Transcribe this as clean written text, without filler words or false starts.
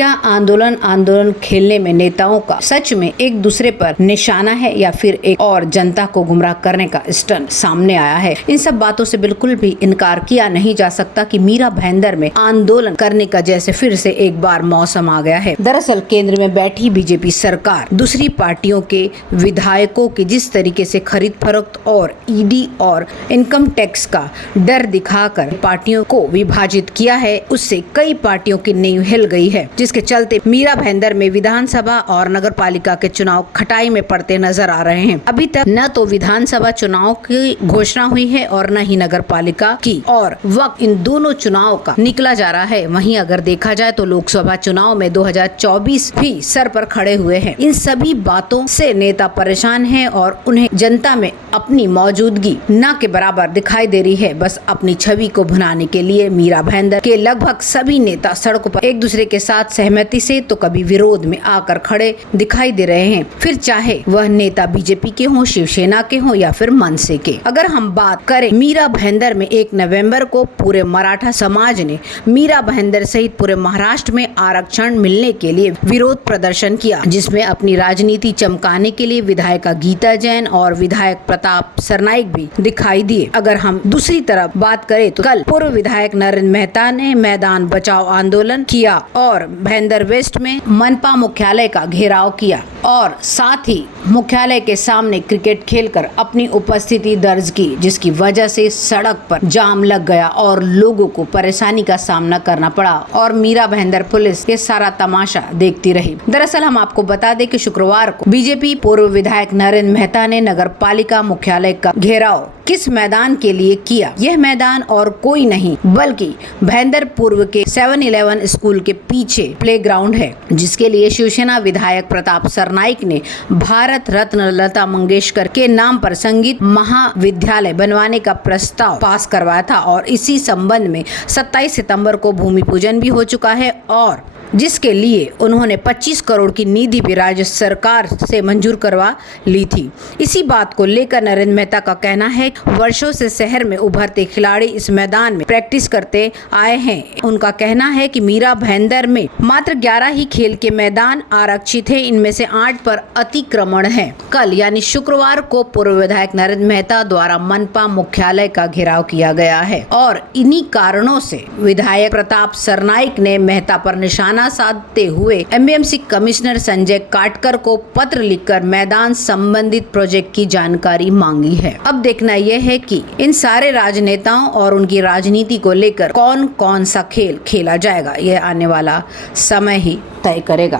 क्या आंदोलन खेलने में नेताओं का सच में एक दूसरे पर निशाना है या फिर एक और जनता को गुमराह करने का स्टंट सामने आया है? इन सब बातों से बिल्कुल भी इनकार किया नहीं जा सकता कि मीरा भाईंदर में आंदोलन करने का जैसे फिर से एक बार मौसम आ गया है। दरअसल केंद्र में बैठी बीजेपी सरकार दूसरी पार्टियों के विधायकों की जिस तरीके से खरीद फरोख्त और ईडी और इनकम टैक्स का डर दिखाकर पार्टियों को विभाजित किया है, उससे कई पार्टियों की नींव हिल गई है, जिसके चलते मीरा भाईंदर में विधानसभा और नगर पालिका के चुनाव खटाई में पड़ते नजर आ रहे हैं। अभी तक न तो विधानसभा चुनाव की घोषणा हुई है और न ही नगर पालिका की, और वक्त इन दोनों चुनाव का निकला जा रहा है। वहीं अगर देखा जाए तो लोकसभा चुनाव में 2024 भी सर पर खड़े हुए हैं। इन सभी बातों से नेता परेशान हैं और उन्हें जनता में अपनी मौजूदगी न के बराबर दिखाई दे रही है। बस अपनी छवि को भुनाने के लिए मीरा भाईंदर के लगभग सभी नेता सड़कों पर एक दूसरे के साथ सहमति से तो कभी विरोध में आकर खड़े दिखाई दे रहे हैं, फिर चाहे वह नेता बीजेपी के हों, शिवसेना के हों या फिर मनसे के। अगर हम बात करें मीरा भाईंदर में, 1 नवंबर को पूरे मराठा समाज ने मीरा भाईंदर सहित पूरे महाराष्ट्र में आरक्षण मिलने के लिए विरोध प्रदर्शन किया, जिसमें अपनी राजनीति चमकाने के लिए विधायिका गीता जैन और विधायक प्रताप सरनाइक भी दिखाई दिए। अगर हम दूसरी तरफ बात करें तो कल पूर्व विधायक नरेंद्र मेहता ने मैदान बचाओ आंदोलन किया और भाईंदर वेस्ट में मनपा मुख्यालय का घेराव किया और साथ ही मुख्यालय के सामने क्रिकेट खेलकर अपनी उपस्थिति दर्ज की, जिसकी वजह से सड़क पर जाम लग गया और लोगों को परेशानी का सामना करना पड़ा और मीरा भाईंदर पुलिस के सारा तमाशा देखती रही। दरअसल हम आपको बता दें कि शुक्रवार को बीजेपी पूर्व विधायक नरेंद्र मेहता ने नगर पालिका मुख्यालय का घेराव किस मैदान के लिए किया? यह मैदान और कोई नहीं बल्कि भाईंदर पूर्व के 7-11 स्कूल के पीछे प्लेग्राउंड है, जिसके लिए शिवसेना विधायक प्रताप सरनाइक ने भारत रत्न लता मंगेशकर के नाम पर संगीत महाविद्यालय बनवाने का प्रस्ताव पास करवाया था और इसी संबंध में 27 सितंबर को भूमि पूजन भी हो चुका है और जिसके लिए उन्होंने 25 करोड़ की निधि भी राज्य सरकार से मंजूर करवा ली थी। इसी बात को लेकर नरेंद्र मेहता का कहना है, वर्षों से शहर में उभरते खिलाड़ी इस मैदान में प्रैक्टिस करते आए हैं। उनका कहना है कि मीरा भाईंदर में मात्र 11 ही खेल के मैदान आरक्षित है, इनमें से 8 पर अतिक्रमण है। कल यानी शुक्रवार को पूर्व विधायक नरेंद्र मेहता द्वारा मनपा मुख्यालय का घेराव किया गया है और इन्हीं कारणों से विधायक प्रताप सरनाइक ने मेहता पर निशाना साधते हुए एमबीएमसी कमिश्नर संजय काटकर को पत्र लिखकर मैदान संबंधित प्रोजेक्ट की जानकारी मांगी है। अब देखना यह है कि इन सारे राजनेताओं और उनकी राजनीति को लेकर कौन कौन सा खेल खेला जाएगा, यह आने वाला समय ही तय करेगा।